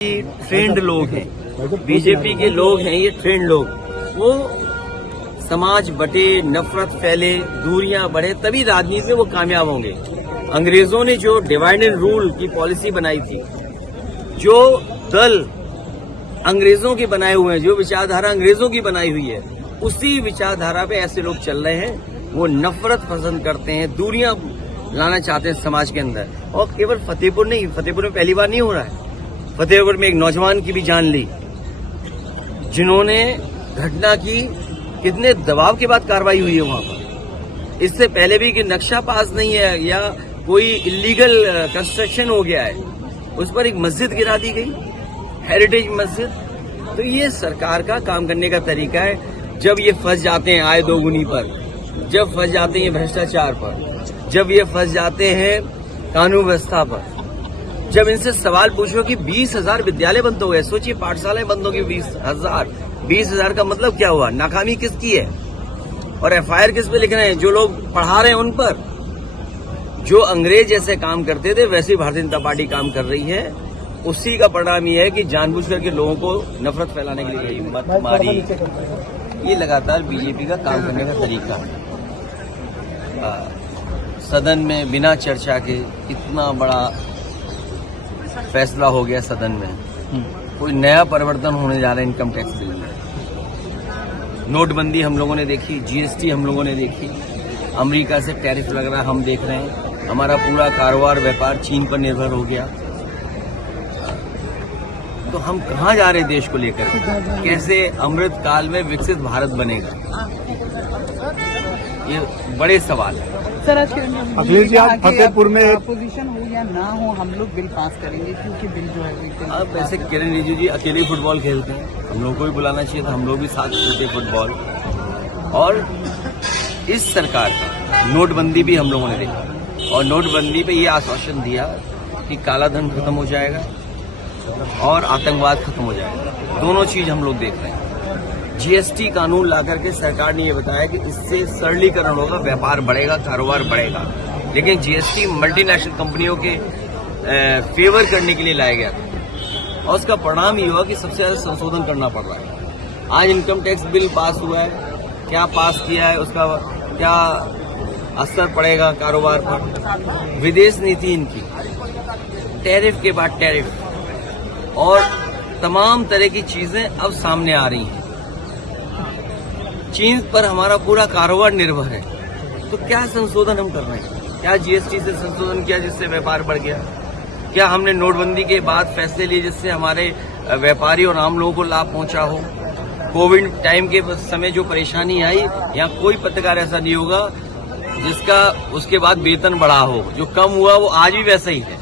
Trend लोग हैं, BJP के लोग हैं, ये ट्रेंड लोग, वो समाज बटे, नफरत फैले, दूरियां बढ़े, तभी राजनीति में वो कामयाब होंगे। अंग्रेजों ने जो डिवाइड एंड रूल की पॉलिसी बनाई थी, जो दल अंग्रेजों के बनाए हुए हैं, जो विचारधारा अंग्रेजों की बनाई हुई है, उसी विचारधारा पे ऐसे लोग चल रहे हैं। वो नफरत पसंद करते हैं, दूरियां लाना चाहते हैं समाज के अंदर। और केवल फतेहपुर नहीं, फतेहपुर में पहली बार नहीं हो रहा है। फतेहपुर में एक नौजवान की भी जान ली, जिन्होंने घटना की, कितने दबाव के बाद कार्रवाई हुई है वहां पर। इससे पहले भी कि नक्शा पास नहीं है या कोई इलीगल कंस्ट्रक्शन हो गया है, उस पर एक मस्जिद गिरा दी गई, हेरिटेज मस्जिद। तो ये सरकार का काम करने का तरीका है। जब ये फंस जाते हैं आय दोगुनी पर, जब फंस जाते हैं भ्रष्टाचार पर, जब ये फंस जाते हैं कानून व्यवस्था पर, जब इनसे सवाल पूछो कि 20,000 विद्यालय बंद हो गए, सोचिए पाठशालाएं बंद हो गई 20,000 का मतलब क्या हुआ? नाकामी किसकी है? और एफआईआर किस पे लिख रहे हैं? जो लोग पढ़ा रहे हैं उन पर। जो अंग्रेज जैसे काम करते थे वैसे ही भारतीय जनता पार्टी काम कर रही है। उसी का परिणाम ये है कि जानबूझ करके लोगों को नफरत फैलाने के लिए हिम्मत मारी। ये लगातार बीजेपी का काम करने का तरीका है। सदन में बिना चर्चा के इतना बड़ा फैसला हो गया सदन में। कोई नया परिवर्तन होने जा रहा है इनकम टैक्स बिल में। नोटबंदी हम लोगों ने देखी, जीएसटी हम लोगों ने देखी, अमेरिका से टैरिफ लग रहा है हम देख रहे हैं। हमारा पूरा कारोबार व्यापार चीन पर निर्भर हो गया। तो हम कहाँ जा रहे हैं देश को लेकर? कैसे अमृत काल में विकसित भारत बनेगा? ये बड़े सवाल है। सर, आज अखिलेश जी, आज फतेहपुर में अपोजिशन हो या ना हो, हम लोग बिल पास करेंगे क्योंकि बिल जो है अब वैसे किरण रिजिजू जी अकेले फुटबॉल खेलते हैं, हम लोग को भी बुलाना चाहिए था, हम लोग भी साथ खेलते फुटबॉल। और इस सरकार का नोटबंदी भी हम लोगों ने देखा, और नोटबंदी पे ये आश्वासन दिया कि काला धन खत्म हो जाएगा और आतंकवाद खत्म हो जाएगा। दोनों चीज हम लोग देख रहे हैं। जीएसटी कानून लाकर के सरकार ने ये बताया कि इससे सरलीकरण होगा, व्यापार बढ़ेगा, कारोबार बढ़ेगा। लेकिन जीएसटी मल्टीनेशनल कंपनियों के फेवर करने के लिए लाया गया था, और उसका परिणाम ये हुआ कि सबसे ज्यादा संशोधन करना पड़ रहा है। आज इनकम टैक्स बिल पास हुआ है, क्या पास किया है, उसका क्या असर पड़ेगा कारोबार पर? विदेश नीति इनकी, टैरिफ के बाद टैरिफ, और तमाम तरह की चीजें अब सामने आ रही हैं। चीन पर हमारा पूरा कारोबार निर्भर है। तो क्या संशोधन हम कर रहे हैं? क्या जीएसटी से संशोधन किया जिससे व्यापार बढ़ गया? क्या हमने नोटबंदी के बाद फैसले लिए जिससे हमारे व्यापारी और आम लोगों को लाभ पहुंचा हो? कोविड टाइम के समय जो परेशानी आई, यहाँ कोई पत्रकार ऐसा नहीं होगा जिसका उसके बाद वेतन बढ़ा हो। जो कम हुआ वो आज भी वैसा ही है।